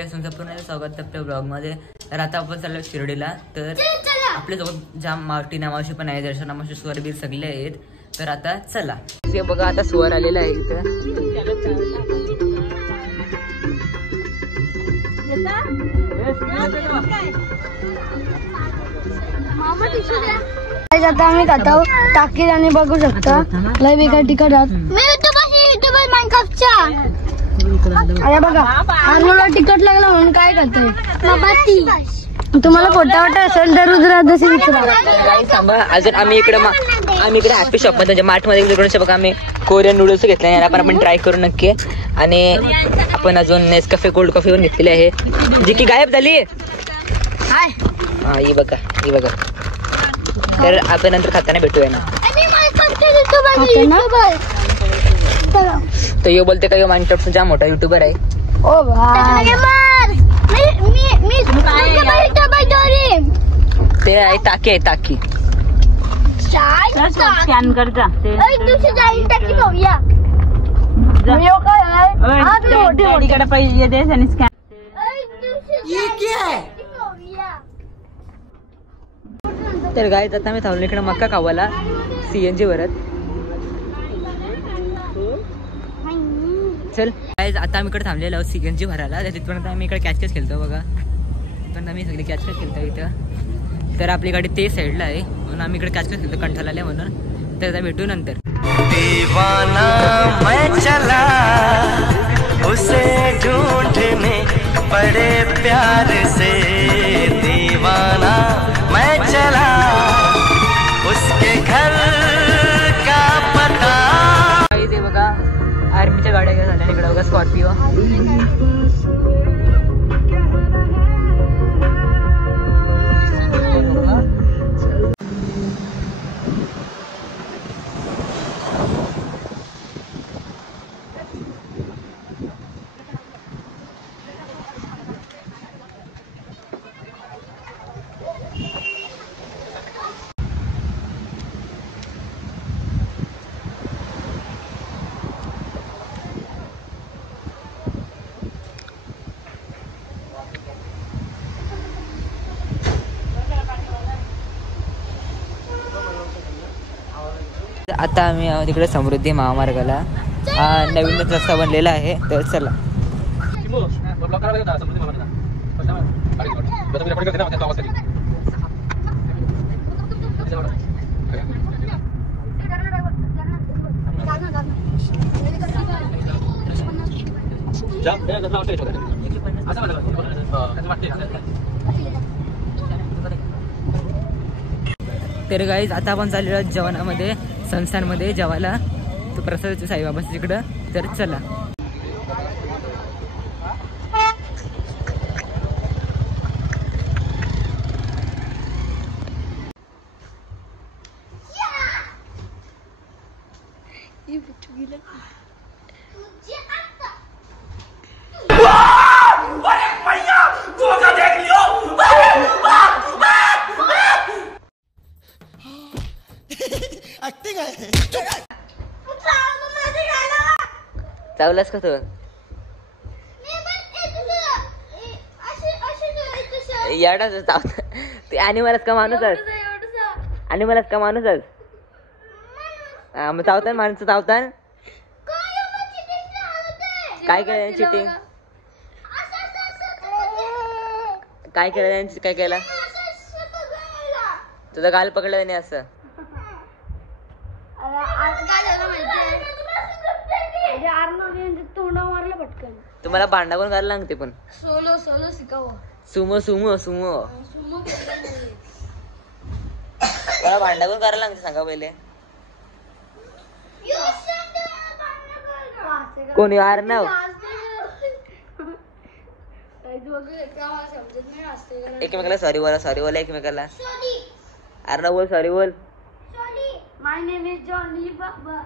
Guys तुमचं पुन्हा स्वागत आहे आपल्या ब्लॉगमध्ये। तर आता आपण चाललो शिर्डीला। तर आपल्यासोबत जाम मार्टिना मावशी पण आहे, दर्शना मावशी, स्वरबीर सगळे आहेत। तर आता चला, हे बघा आता स्वर आलेला आहे इथं। आता आम्ही खातो टाकी आणि बघू शकता लय वेगळ्या ठिकाणात अरे बघा आम्हाला तिकट लागला म्हणून काय करतोय तुम्हाला खोटा वाटत असेल तर रुद्रादशी विचारा। अजून आम्ही इकडे हॅपी शॉप मध्ये मार्ट मध्ये गेलो, बघा आम्ही कोरियन नूडल्स घेतले, याला पण आपण ट्राय करू नक्की। आणि आपण अजून नेसकॅफे कोल्ड कॉफी पण घेतलेली आहे, जी की गायब झाली। हा ही बघा, ही बघा। तर आपण नंतर खाताना भेटूया ना। तो यो बोलते का यो माइनक्राफ्ट जाम मोठा युट्यूबर आहे। ओ भाई ते आहे टाकी, आहे टाकी। स्कॅन कर जा पैसे दे आणि स्कॅन। तर गाईज आता मी थांबलो इकडे मक्का खावायला CNG वरच। चल गाईज आता आम्ही इकडे थांबलेलो आहोत CNG भरायला। तिथपर्यंत आम्ही इकडे कॅच खेळतो, बघा पण आम्ही सगळी कॅच खेळतो इथं। तर आपली गाडी ते साईडला आहे म्हणून आम्ही इकडे कॅच खेळतो कंठाला म्हणून। तर आता भेटू नंतर। दीवाना मैं चला उसे ढूंढने बड़े प्यार से, दीवाना मैं चला उसके घर का पता। ते बघा आर्मीच्या गाड्या झाल्या इकडे, बघा स्कॉर्पिओ। आता आम्ही तिकडे समृद्धी महामार्गाला, हा नवीनच रस्ता बनलेला आहे। तर चला तर गाईज आता आपण चाललेलो जेवणामध्ये, संस्थानमध्ये जेवायला, तो प्रसाद साईबाबाच्या तिकडं। तर चला चावलास का तू? एवढाच चावता ते अॅनिमलच का माणूसच? अॅनिमलच का माणूसच? मग चावतान माणसं चावतान? काय केलं चिटिंग? काय केलं? काय केलं? तुझं गाल पकडलं त्याने असं? तुम्हाला भांडा पण करायला लागते, पण सोलो शिकावं। सुमो सुमो सुमो मला भांडा पण करायला लागते, सांगा पहिले। कोणी अर्णव? एकमेकाला सॉरी बोला, सॉरी बोला एकमेकाला। अर्णव बोल, सॉरी बोल। माय नेम इज जॉनी बाबा।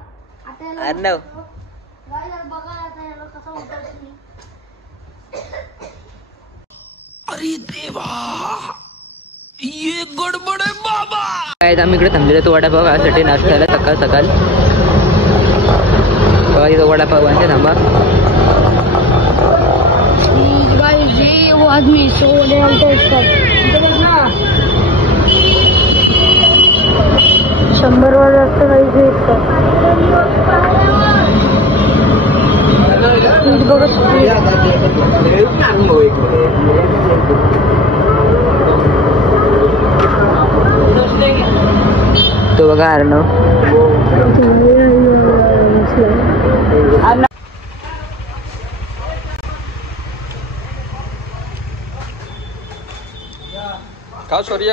अर्णव अरे देवा ये गडबड आहे बाबा। काय आम्ही इकडे थांबलेलो तो वडापाव खाण्यासाठी नाश्त्याला सकाळ सकाळ। बघा इथं वडापाव आहे, थांबा। आदमी 100 डालते असतात. 100 वर जास्त काही भेटतात. तो बघा अर्णव. का शौर्य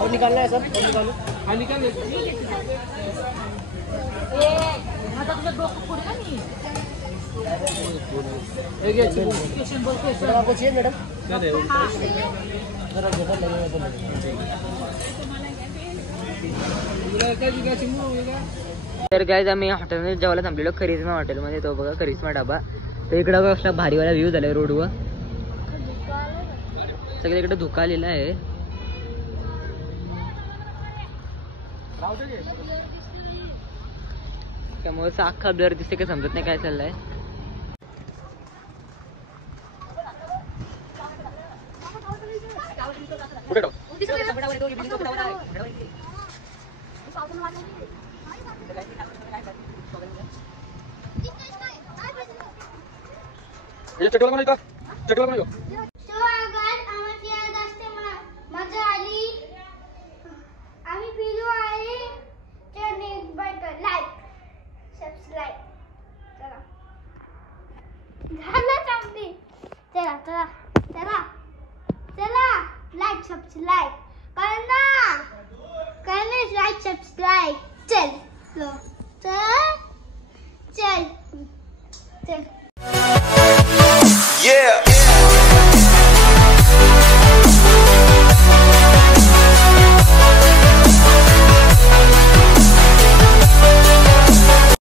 और निकालना है सब, और निकालो. हाँ निकाल ले. आपको चाहिए मैडम? तर गाईज आम्ही हॉटेलमध्ये जेवायला थांबलेलो करिश्मा हॉटेलमध्ये. तो बघा करिश्मा ढाबा. तर इकडं बघा कसला भारीवाला व्ह्यू झालाय रोडवर. सगळ्या इकडे धुका आलेला आहे. त्यामुळे अख्खा ब्लर दिसते, काय समजत नाही काय चाललंय. मजा आली. आम्ही पिलो आहे. लाईक सबस्क्राईब चला झालं चांगली. चला चला चला चला लाईक सबस्क्राईब करना लाईक सबस्क्राईब चल चल